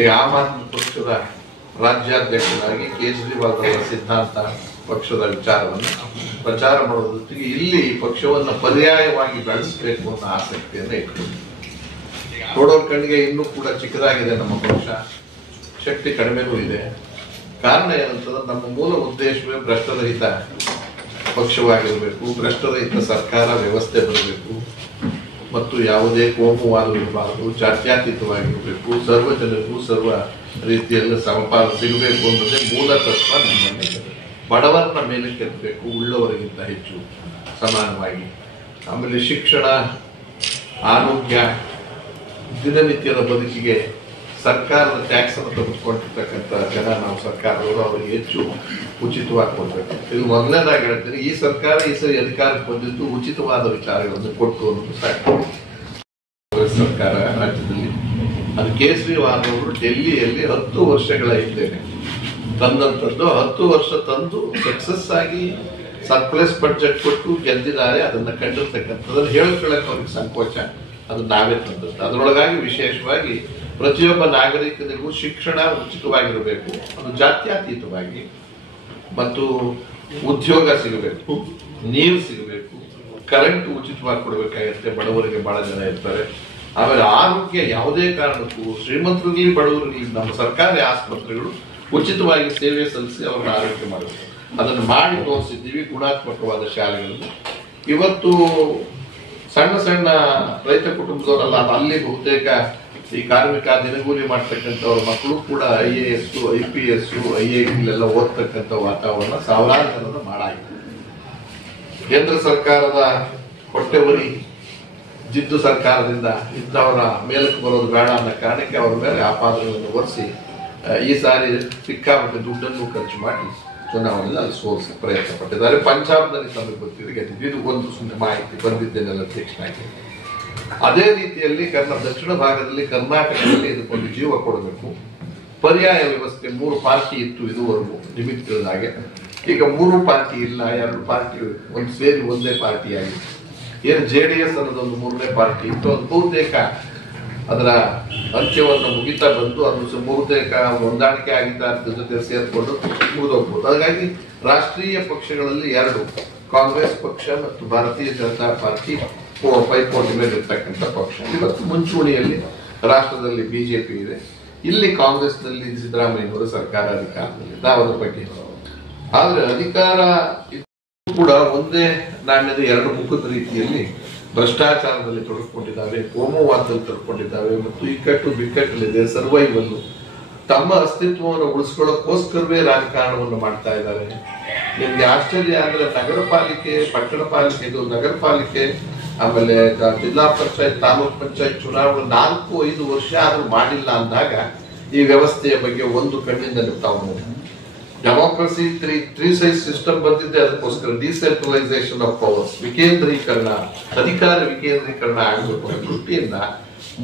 ಈಗ ಆಮ್ ಆದ್ಮಿ ಪಕ್ಷದ ರಾಜ್ಯಾಧ್ಯಕ್ಷರಾಗಿ ಕೇಜ್ರಿವಾಲ್ ಅವರ ಸಿದ್ಧಾಂತ ಪಕ್ಷದ ವಿಚಾರವನ್ನು ಪ್ರಚಾರ ಮಾಡೋದ್ರ ಜೊತೆಗೆ ಇಲ್ಲಿ ಪಕ್ಷವನ್ನು ಪರ್ಯಾಯವಾಗಿ ಬೆಳೆಸಬೇಕು ಅನ್ನೋ ಆಸಕ್ತಿಯನ್ನು ಇಟ್ಕೊಂಡು ನೋಡೋರ್ ಕಣ್ಣಿಗೆ ಇನ್ನೂ ಕೂಡ ಚಿಕ್ಕದಾಗಿದೆ ನಮ್ಮ ಪಕ್ಷ, ಶಕ್ತಿ ಕಡಿಮೆನೂ ಇದೆ. ಕಾರಣ ಏನಂತಂದ್ರೆ ನಮ್ಮ ಮೂಲ ಉದ್ದೇಶವೇ ಭ್ರಷ್ಟರಹಿತ ಪಕ್ಷವಾಗಿರಬೇಕು, ಭ್ರಷ್ಟರಹಿತ ಸರ್ಕಾರ ವ್ಯವಸ್ಥೆ ಬರಬೇಕು ಮತ್ತು ಯಾವುದೇ ಕೋಮುವಾದವಿರಬಾರದು, ಜಾತ್ಯತೀತವಾಗಿರಬೇಕು, ಸರ್ವ ಜನರಿಗೂ ಸರ್ವ ರೀತಿಯಲ್ಲಿ ಸಮಪಾಲು ಸಿಗಬೇಕು ಅನ್ನೋದೇ ಮೂಲ ತತ್ವ. ನಮ್ಮಲ್ಲಿ ಬಡವರನ್ನ ಮೇಲೆ ಕೆತ್ತಬೇಕು, ಉಳ್ಳವರಿಗಿಂತ ಹೆಚ್ಚು ಸಮಾನವಾಗಿ. ಆಮೇಲೆ ಶಿಕ್ಷಣ, ಆರೋಗ್ಯ, ದಿನನಿತ್ಯದ ಬದುಕಿಗೆ ಸರ್ಕಾರದ ಟ್ಯಾಕ್ಸ್ ಅನ್ನು ತೆಗೆದುಕೊಂಡಿರ್ತಕ್ಕಂಥ ಜನ ನಾವು ಸರ್ಕಾರದವರು ಅವರಿಗೆ ಹೆಚ್ಚು ಉಚಿತವಾಗಿ ಕೊಡ್ಬೇಕು. ಇದು ಮೊದಲನೇದಾಗಿ ಹೇಳ್ತೀನಿ, ಈ ಸರ್ಕಾರ ಈ ಸರಿ ಅಧಿಕಾರಕ್ಕೆ ಬಂದಿದ್ದು ಉಚಿತವಾದ ವಿಚಾರಗಳನ್ನು ಕೊಟ್ಟು ಅನ್ನೋದು ಸಾಕು. ಸರ್ಕಾರ ರಾಜ್ಯದಲ್ಲಿ ಅದು ಕೇಜ್ರಿವಾಲ್ ಅವರು ಡೆಲ್ಲಿಯಲ್ಲಿ 10 ವರ್ಷಗಳ ಹಿಂದೆ ತಂದಂಥದ್ದು, 10 ವರ್ಷ ತಂದು ಸಕ್ಸಸ್ ಆಗಿ ಸರ್ಪ್ಲಸ್ ಬಡ್ಜೆಟ್ ಕೊಟ್ಟು ಗೆದ್ದಿದ್ದಾರೆ. ಅದನ್ನ ಕಂಡಿರ್ತಕ್ಕಂಥದ್ದನ್ನು ಹೇಳ್ಕೊಳ್ಳಕ್ಕೆ ಅವ್ರಿಗೆ ಸಂಕೋಚ, ಅದು ನಾವೇ ತಂದದ್ದು. ಅದರೊಳಗಾಗಿ ವಿಶೇಷವಾಗಿ ಪ್ರತಿಯೊಬ್ಬ ನಾಗರಿಕನಿಗೂ ಶಿಕ್ಷಣ ಉಚಿತವಾಗಿರಬೇಕು, ಅದು ಜಾತ್ಯತೀತವಾಗಿ, ಮತ್ತು ಉದ್ಯೋಗ ಸಿಗಬೇಕು, ನೀರು ಸಿಗಬೇಕು, ಕರೆಂಟ್ ಉಚಿತವಾಗಿ ಕೊಡಬೇಕಾಗತ್ತೆ, ಬಡವರಿಗೆ ಬಹಳ ಜನ ಇರ್ತಾರೆ. ಆಮೇಲೆ ಆರೋಗ್ಯ ಯಾವುದೇ ಕಾರಣಕ್ಕೂ ಶ್ರೀಮಂತರಿಗಲಿ ಬಡವರಿಗಲಿ ನಮ್ಮ ಸರ್ಕಾರಿ ಆಸ್ಪತ್ರೆಗಳು ಉಚಿತವಾಗಿ ಸೇವೆ ಸಲ್ಲಿಸಿ ಅವ್ರನ್ನ ಆರೋಗ್ಯ ಮಾಡಬೇಕು. ಅದನ್ನು ಮಾಡಿ ತೋರಿಸಿದ್ದೀವಿ ಗುಣಾತ್ಮಕವಾದ ಶಾಲೆಗಳನ್ನು. ಇವತ್ತು ಸಣ್ಣ ಸಣ್ಣ ರೈತ ಕುಟುಂಬದವರಲ್ಲ, ಅಲ್ಲಿ ಬಹುತೇಕ ಈ ಕಾರ್ಮಿಕ ದಿನಗೂಲಿ ಮಾಡ್ತಕ್ಕಂಥವ್ರ ಮಕ್ಕಳು ಕೂಡ IAS, IPS, IIT ಓದ್ತಕ್ಕಂಥ ವಾತಾವರಣ ಸಾವಿರಾರು ಜನರ ಮಾಡಾಗಿದೆ. ಕೇಂದ್ರ ಸರ್ಕಾರದ ಹೊಟ್ಟೆವರಿ ಜಿದ್ದು ಸರ್ಕಾರದಿಂದ ಇದ್ದವರ ಮೇಲಕ್ಕೆ ಬರೋದು ಬೇಡ ಅನ್ನೋ ಕಾರಣಕ್ಕೆ ಅವರ ಮೇಲೆ ಆಪಾದನೆಗಳನ್ನು ಹೊರಿಸಿ ಈ ಸಾರಿ ಸಿಕ್ಕಾಪಟ್ಟೆ ದುಡ್ಡನ್ನು ಖರ್ಚು ಮಾಡಿ ಚುನಾವಣೆಯಲ್ಲಿ ಅಲ್ಲಿ ಸೋಲಿಸಿ ಪ್ರಯತ್ನ ಪಟ್ಟಿದ್ದಾರೆ. ಪಂಜಾಬ್ನಲ್ಲಿ ತಮಗೆ ಗೊತ್ತಿದೆ ಗೆದ್ದಿದ್ದು. ಇದು ಒಂದು ಸುಮ್ಮನೆ ಮಾಹಿತಿ ಬಂದಿದ್ದೇನೆಲ್ಲ ಅಧ್ಯಕ್ಷನಾಗಿ. ಅದೇ ರೀತಿಯಲ್ಲಿ ದಕ್ಷಿಣ ಭಾಗದಲ್ಲಿ ಕರ್ನಾಟಕದಲ್ಲಿ ಇದಕ್ಕೊಂದು ಜೀವ ಕೊಡಬೇಕು. ಪರ್ಯಾಯ ವ್ಯವಸ್ಥೆ 3 ಪಾರ್ಟಿ ಇತ್ತು ಇದುವರೆಗೂ ನಿಮಿತ್ ತಿಳಿದ ಹಾಗೆ. ಈಗ 3 ಪಾರ್ಟಿ ಇಲ್ಲ, 2 ಪಾರ್ಟಿ ಒಂದು ಸೇರಿ ಒಂದೇ ಪಾರ್ಟಿಯಾಗಿ. ಏನು JDS ಅನ್ನೋದೊಂದು 3ನೇ ಪಾರ್ಟಿ ಇತ್ತು, ಅದು ಬಹುತೇಕ ಅದರ ಅಂತ್ಯವನ್ನು ಮುಗಿತಾ ಬಂದು ಅದು ಬಹುತೇಕ ಹೊಂದಾಣಿಕೆ ಆಗಿದ್ದ ಜೊತೆ ಸೇರ್ಕೊಂಡು ಮುಗಿದೋಗ್ಬೋದು. ಹಾಗಾಗಿ ರಾಷ್ಟ್ರೀಯ ಪಕ್ಷಗಳಲ್ಲಿ 2, ಕಾಂಗ್ರೆಸ್ ಪಕ್ಷ ಮತ್ತು ಭಾರತೀಯ ಜನತಾ ಪಾರ್ಟಿ ಪೈಪೋಟಿ ಮೇಲೆ ಇರ್ತಕ್ಕಂಥ ಪಕ್ಷ. ಇವತ್ತು ಮುಂಚೂಣಿಯಲ್ಲಿ ರಾಷ್ಟ್ರದಲ್ಲಿ BJP ಇದೆ, ಇಲ್ಲಿ ಕಾಂಗ್ರೆಸ್ನಲ್ಲಿ ಸಿದ್ದರಾಮಯ್ಯನವರ ಸರ್ಕಾರ ಅಧಿಕಾರದಲ್ಲಿ. ನಾವು ಅದ್ರ ಬಗ್ಗೆ ಆದ್ರೆ ಅಧಿಕಾರ ಕೂಡ ಒಂದೇ ನಾಣ್ಯದ 2 ಮುಖದ ರೀತಿಯಲ್ಲಿ ಭ್ರಷ್ಟಾಚಾರದಲ್ಲಿ ತೊಡಗಿಕೊಂಡಿದ್ದಾವೆ, ಕೋಮುವಾದದಲ್ಲಿ ತೊಡಕೊಂಡಿದ್ದಾವೆ ಮತ್ತು ಇಕ್ಕಟ್ಟು ಬಿಕ್ಕಟ್ಟಲ್ಲಿದೆ. ಸರ್ವೈವಲ್ ತಮ್ಮ ಅಸ್ತಿತ್ವವನ್ನು ಉಳಿಸ್ಕೊಳ್ಳೋಕ್ಕೋಸ್ಕರವೇ ರಾಜಕಾರಣವನ್ನು ಮಾಡ್ತಾ ಇದ್ದಾರೆ. ನಿಮ್ಗೆ ಆಶ್ಚರ್ಯ ಅಂದ್ರೆ ನಗರ ಪಾಲಿಕೆ, ಪಟ್ಟಣ ಪಾಲಿಕೆ, ಇದು ನಗರ ಪಾಲಿಕೆ, ಆಮೇಲೆ ಜಿಲ್ಲಾ ಪಂಚಾಯತ್, ತಾಲೂಕ್ ಪಂಚಾಯತ್ ಚುನಾವಣೆ 4-5 ವರ್ಷ ಆದ್ರೂ ಮಾಡಿಲ್ಲ ಅಂದಾಗ ಈ ವ್ಯವಸ್ಥೆಯ ಬಗ್ಗೆ ಒಂದು ಕಣ್ಣಿಂದ ತಾವು ಡೆಮೋಕ್ರಸಿ 3 ಸೈಜ್ ಸಿಸ್ಟಮ್ ಬಂದಿದ್ದೆ ಅದಕ್ಕೋಸ್ಕರ. ಡಿಸೆಂಟ್ರಲೈಸೇಷನ್ ಆಫ್ ಪವರ್ಸ್, ವಿಕೇಂದ್ರೀಕರಣ, ಅಧಿಕಾರ ವಿಕೇಂದ್ರೀಕರಣ ಆಗಬೇಕು ಅನ್ನೋ ದೃಷ್ಟಿಯಿಂದ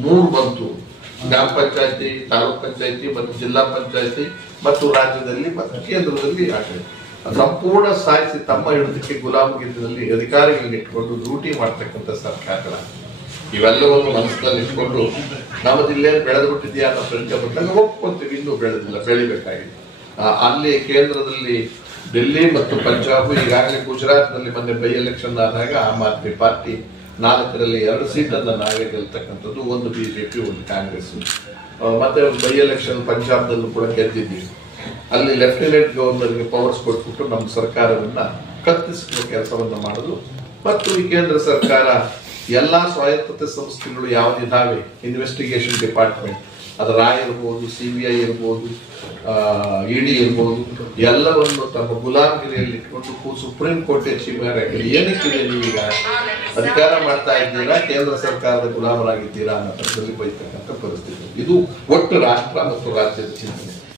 3 ಬಂತು. ಗ್ರಾಮ ಪಂಚಾಯತಿ, ತಾಲೂಕ್ ಪಂಚಾಯತಿ ಮತ್ತು ಜಿಲ್ಲಾ ಪಂಚಾಯತಿ ಮತ್ತು ರಾಜ್ಯದಲ್ಲಿ ಮತ್ತು ಕೇಂದ್ರದಲ್ಲಿ ಆಗಿದೆ. ಸಂಪೂರ್ಣ ಸಾಯಿಸಿ ತಮ್ಮ ಹಿಡಿತಕ್ಕೆ ಗುಲಾಮಗಿರಿನಲ್ಲಿ ಅಧಿಕಾರಿಗಳಿಗೆ ಇಟ್ಕೊಂಡು ಡ್ಯೂಟಿ ಮಾಡ್ತಕ್ಕಂಥ ಸರ್ಕಾರಗಳ ಇವೆಲ್ಲವನ್ನು ಮನಸ್ಸಿನಲ್ಲಿ ಇಟ್ಕೊಂಡು ನಮ್ಮ ಜಿಲ್ಲೆಯಲ್ಲಿ ಬೆಳೆದು ಬಿಟ್ಟಿದ್ಯಾ ಅನ್ನೋ ಪ್ರಶ್ನೆ ಬಂದಾಗ ಒಪ್ಕೊಂತೀವಿ, ಇನ್ನೂ ಬೆಳೆದಿಲ್ಲ, ಬೆಳಿಬೇಕಾಗಿದೆ. ಅಲ್ಲಿ ಕೇಂದ್ರದಲ್ಲಿ ಡೆಲ್ಲಿ ಮತ್ತು ಪಂಜಾಬ್, ಈಗಾಗಲೇ ಗುಜರಾತ್ ನಲ್ಲಿ ಮೊನ್ನೆ ಬೈ ಎಲೆಕ್ಷನ್ ಆದಾಗ ಆಮ್ ಆದ್ಮಿ ಪಾರ್ಟಿ 4ರಲ್ಲಿ 2 ಸೀಟನ್ನ ನಾವೇ ಗೆಲ್ತಕ್ಕಂಥದ್ದು, ಒಂದು BJP, ಒಂದು ಕಾಂಗ್ರೆಸ್. ಮತ್ತೆ ಬೈ ಎಲೆಕ್ಷನ್ ಪಂಜಾಬ್ನಲ್ಲೂ ಕೂಡ ಗೆದ್ದಿದ್ದೀವಿ. ಅಲ್ಲಿ ಲೆಫ್ಟಿನೆಂಟ್ ಗವರ್ನರ್ಗೆ ಪವರ್ಸ್ ಕೊಟ್ಬಿಟ್ಟು ನಮ್ಮ ಸರ್ಕಾರವನ್ನ ಕತ್ತಿಸುವ ಕೆಲಸವನ್ನ ಮಾಡುದು. ಮತ್ತು ಈ ಕೇಂದ್ರ ಸರ್ಕಾರ ಎಲ್ಲಾ ಸ್ವಾಯತ್ತತೆ ಸಂಸ್ಥೆಗಳು ಯಾವ್ದಿದ್ದಾವೆ, ಇನ್ವೆಸ್ಟಿಗೇಷನ್ ಡಿಪಾರ್ಟ್ಮೆಂಟ್, ಅದು ರಾಯ್ ಇರ್ಬೋದು, CBI ಇರ್ಬೋದು, ED ಇರ್ಬೋದು, ಎಲ್ಲವನ್ನು ತಮ್ಮ ಗುಲಾಮಗಿರಿಯಲ್ಲಿ ಇಟ್ಕೊಂಡು ಸುಪ್ರೀಂ ಕೋರ್ಟ್ ಹೆಚ್ಚಿಗೆ ಏನಕ್ಕಿದೆ ನೀವೀಗ ಅಧಿಕಾರ ಮಾಡ್ತಾ ಇದ್ದೀರಾ, ಕೇಂದ್ರ ಸರ್ಕಾರದ ಗುಲಾಮರಾಗಿದ್ದೀರಾ ಅನ್ನೋ ತರದಲ್ಲಿ ಬೈತಕ್ಕಂಥ ಪರಿಸ್ಥಿತಿ. ಇದು ಒಟ್ಟು ರಾಷ್ಟ್ರ ಮತ್ತು ರಾಜ್ಯದ ಚಿಂತನೆ.